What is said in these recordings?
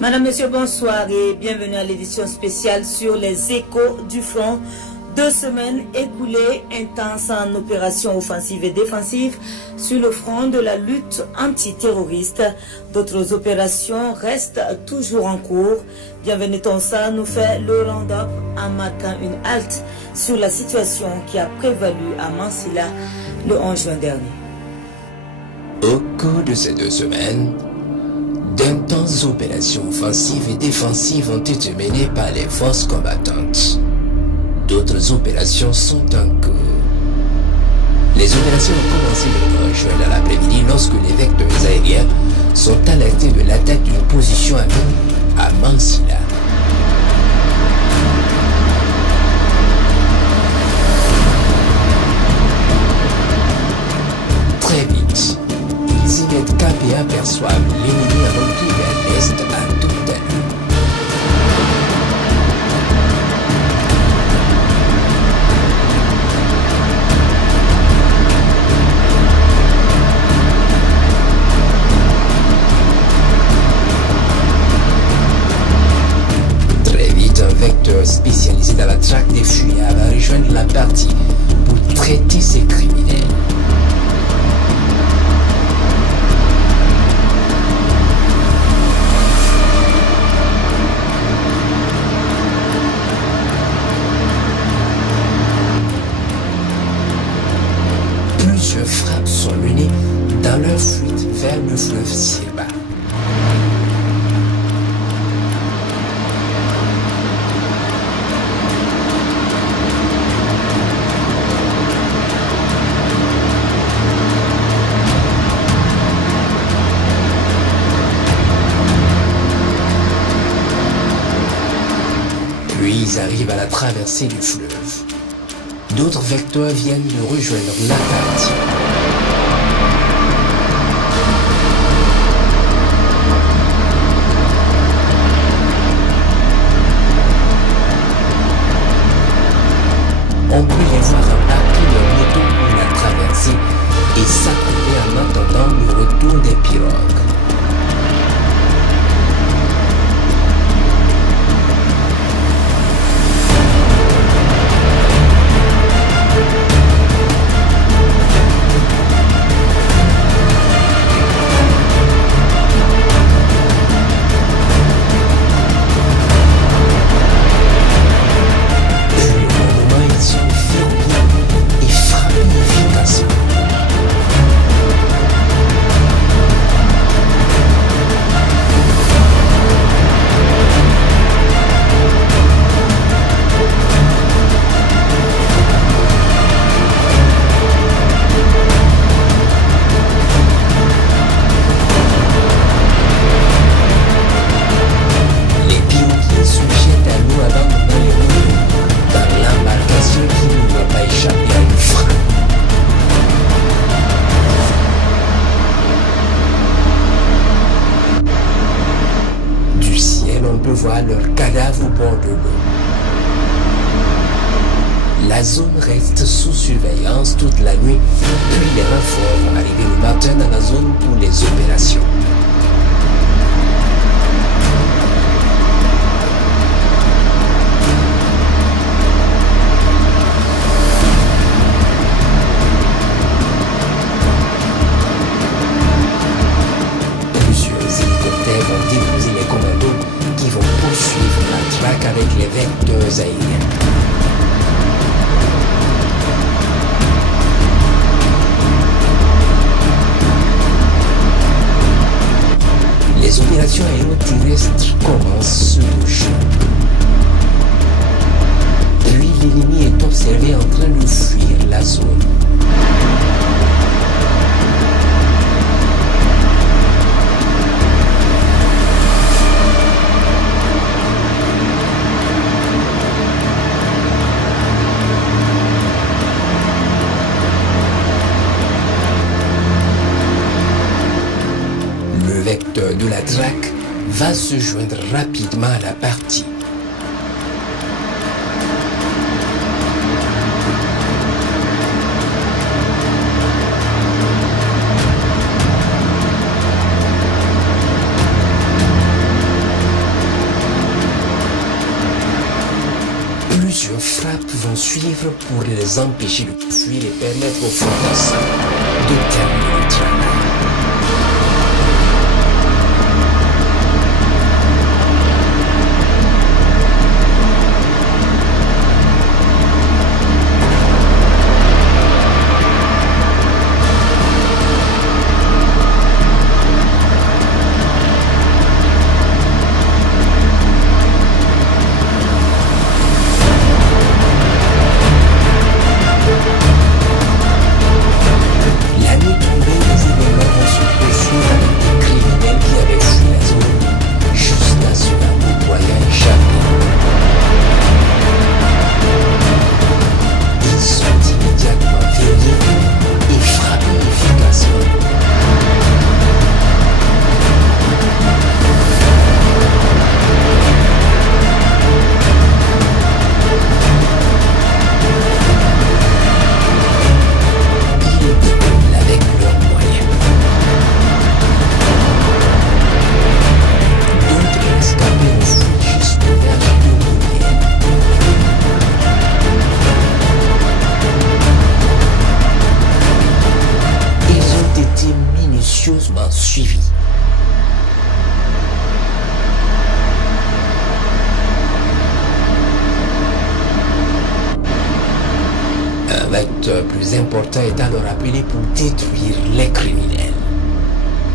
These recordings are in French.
Madame, Monsieur, bonsoir et bienvenue à l'édition spéciale sur les échos du front. 2 semaines écoulées, intenses en opérations offensives et défensives sur le front de la lutte antiterroriste. D'autres opérations restent toujours en cours. Bienvenue Tonsa nous fait le round-up en marquant une halte sur la situation qui a prévalu à Mansilla le 11 juin dernier. Au cours de ces 2 semaines, d'intenses opérations offensives et défensives ont été menées par les forces combattantes. D'autres opérations sont en cours. Les opérations ont commencé le 1 juin dans l'après-midi lorsque les vecteurs aériens sont alertés de l'attaque d'une position à Mansilla. Très vite, ils y mettent cap et aperçoivent l'ennemi rempli vers l'est à toute allure. Spécialisé dans la traque des fuyards va rejoindre la partie pour traiter ces criminels. Plusieurs frappes sont menées dans leur fuite vers le fleuve Sirba. Ils arrivent à la traversée du fleuve. D'autres vecteurs viennent de rejoindre la partie. On peut les voir embarquer leur moto pour la traversée et s'accouder en attendant le retour des pirogues. Voir leurs cadavres au bord de l'eau. La zone reste sous surveillance toute la nuit, puis les renforts vont arriver le matin dans la zone pour les opérations. Plusieurs hélicoptères vont déposer les commandos qui vont poursuivre la traque avec les vecteurs aériens. Les opérations aéroterrestres commencent ce 2 juin. Puis l'ennemi est observé en train de fuir la zone. Le vecteur de la traque va se joindre rapidement à la partie. D'autres frappes vont suivre pour les empêcher de fuir et permettre aux fantassins de terminer le travail. Suivi. Un acteur plus important est alors appelé pour détruire les criminels.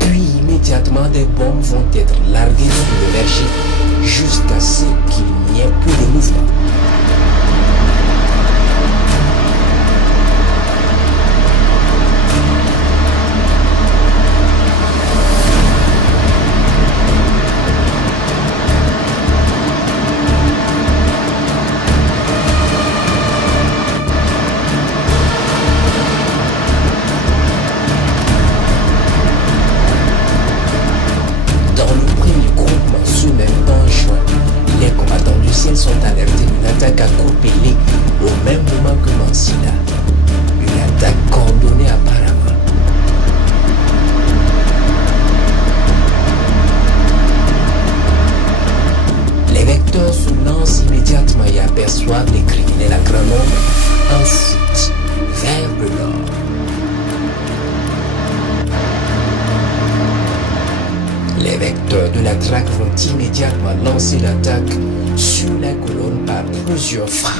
Puis immédiatement des bombes vont être larguées sur le verger jusqu'à ce qu'il n'y ait plus de mouvement. Sont alertés d'une attaque à Kopele au même moment que Mansilla. Une attaque coordonnée apparemment. Les vecteurs se lancent immédiatement et aperçoivent les criminels à grand nombre en fuite vers le nord. Les vecteurs de la traque vont immédiatement lancer l'attaque sur la colonne par plusieurs frappes.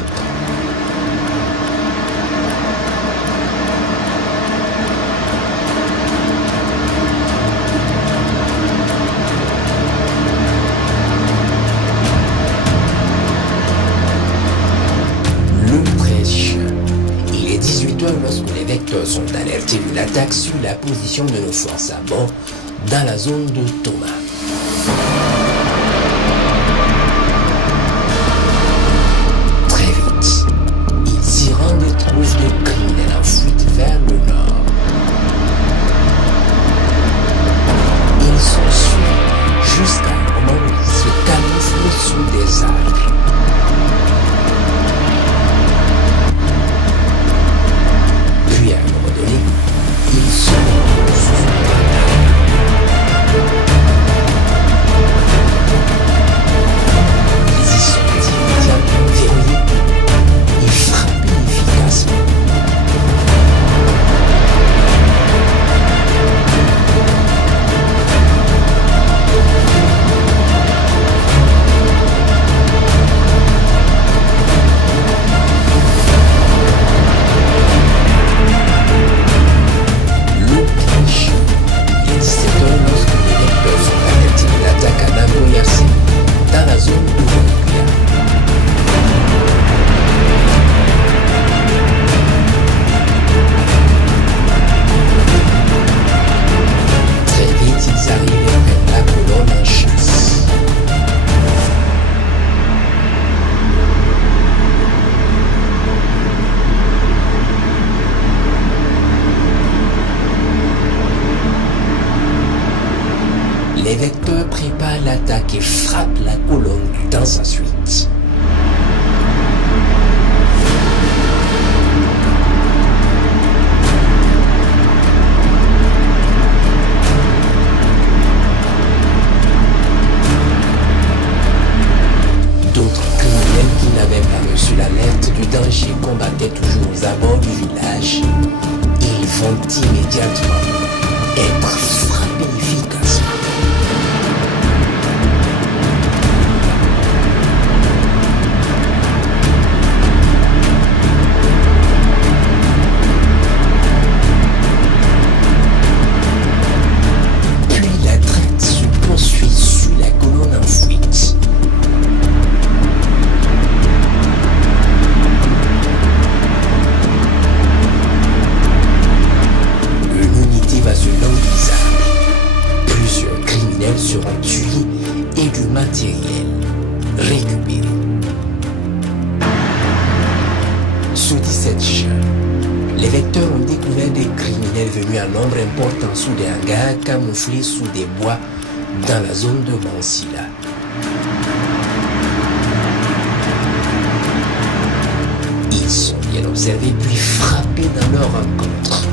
Le 13 juin, il est 18h lorsque les vecteurs sont alertés d'une attaque sur la position de nos forces à bord dans la zone de Thomas. Des criminels en fuite vers le nord. Ils sont suivis jusqu'à un moment où ils se camouflent sous des arbres. Puis à un moment donné, ils se retrouvent sous un radar. Ils y sont immédiatement verrouillés et frappés efficacement. Les vecteurs préparent l'attaque et frappent la colonne dans sa suite. D'autres criminels qui n'avaient pas reçu la lettre matériel récupéré. Ce 17 juin, les vecteurs ont découvert des criminels venus en nombre important sous des hangars camouflés sous des bois dans la zone de Mansilla. Ils sont bien observés puis frappés dans leur rencontre.